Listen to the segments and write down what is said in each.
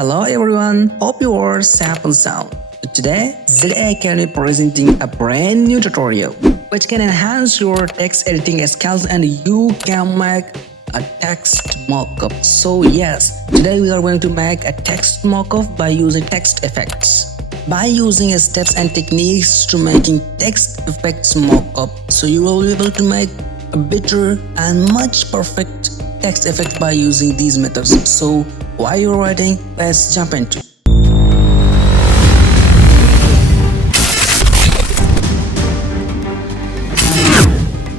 Hello everyone, hope you are safe and sound. Today, ZA Academy presenting a brand new tutorial which can enhance your text editing skills and you can make a text mockup. So yes, today we are going to make a text mockup by using text effects. By using steps and techniques to making text effects mockup, so you will be able to make a better and much perfect text effect by using these methods. So while you're writing, let's jump into.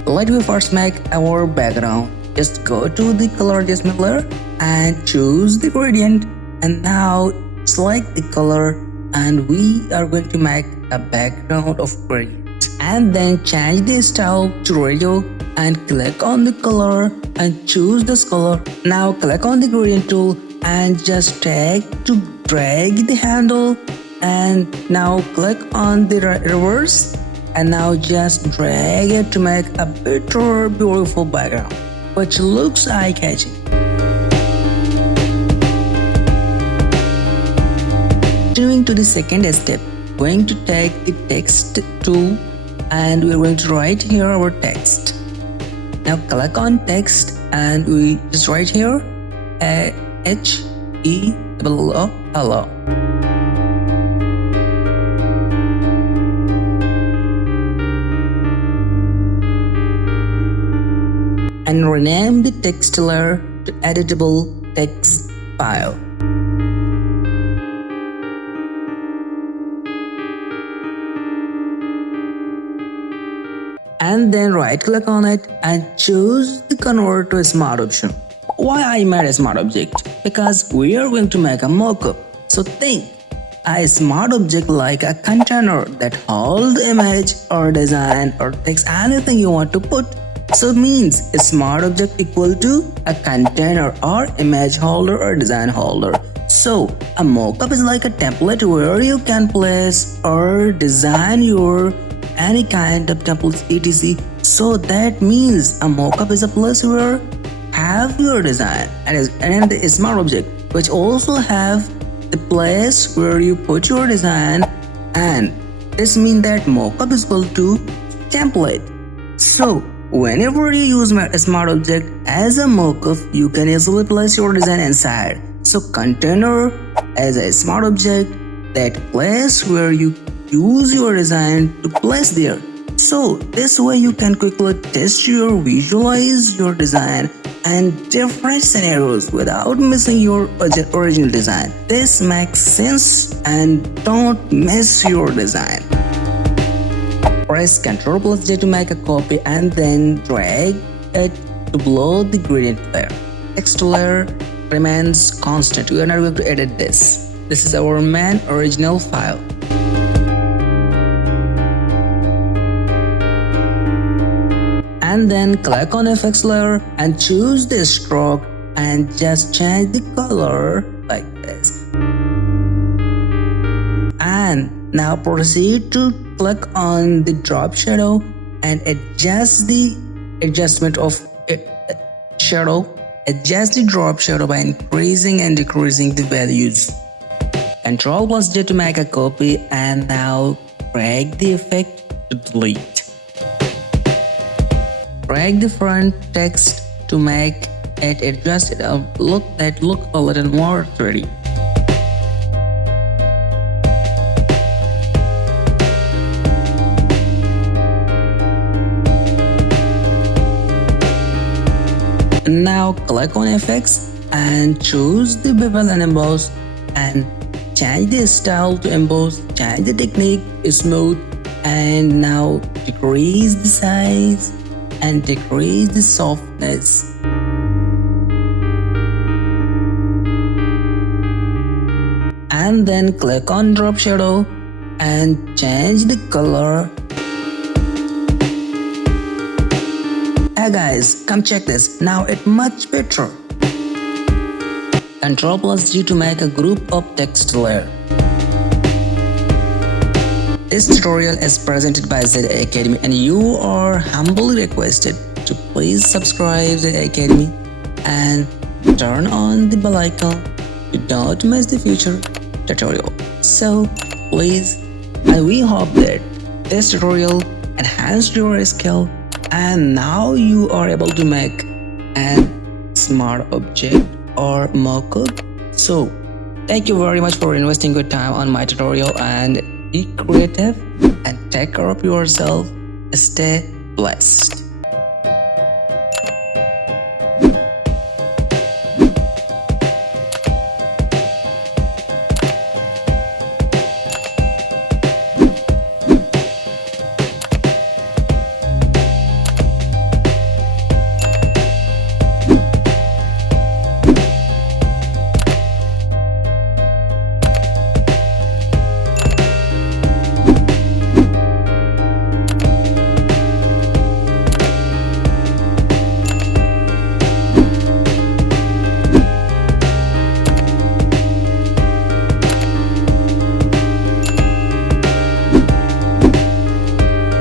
Let me first make our background. Just go to the color adjustment layer and choose the gradient, and now select the color, and we are going to make a background of gradient, and then change the style to radio and click on the color and choose this color. Now click on the gradient tool and just drag the handle, and now click on the reverse, and now just drag it to make a better beautiful background which looks eye-catching. Continuing to the second step, going to take the text tool and we're going to write here our text. Now click on text and we just write here H-E-L-O, hello. And rename the text layer to editable text file. And then right click on it and choose the convert to a smart option. Why I made a smart object? Because we are going to make a mockup. So think a smart object like a container that holds the image or design or text, anything you want to put. So it means a smart object equal to a container or image holder or design holder. So a mockup is like a template where you can place or design your any kind of templates etc. So that means a mockup is a place where have your design and the smart object which also have the place where you put your design, and this means that mockup is equal to template. So whenever you use a smart object as a mockup, you can easily place your design inside. So container as a smart object, that place where you use your design to place there. So this way you can quickly visualize your design and different scenarios without missing your original design. This makes sense and don't miss your design. Press Ctrl+J to make a copy and then drag it to below the gradient layer. Text layer remains constant. We are not going to edit this. This is our main original file. And then click on effects layer and choose the stroke and just change the color like this. And now proceed to click on the drop shadow and adjust the adjustment of shadow. Adjust the drop shadow by increasing and decreasing the values. Ctrl+J to make a copy, and now drag the effect to delete. Drag the front text to make it adjust it look a little more 3D. Now click on effects and choose the bevel and emboss and change the style to emboss, change the technique to smooth, and now decrease the size and decrease the softness. And then click on drop shadow and change the color. Hey guys, come check this. Now it's much better. Ctrl+G to make a group of text layer. This tutorial is presented by ZA Academy and you are humbly requested to please subscribe ZA Academy and turn on the bell icon to don't miss the future tutorial. So please, and we hope that this tutorial enhanced your skill and now you are able to make an smart object or mockup. So thank you very much for investing good time on my tutorial, and be creative and take care of yourself. Stay blessed.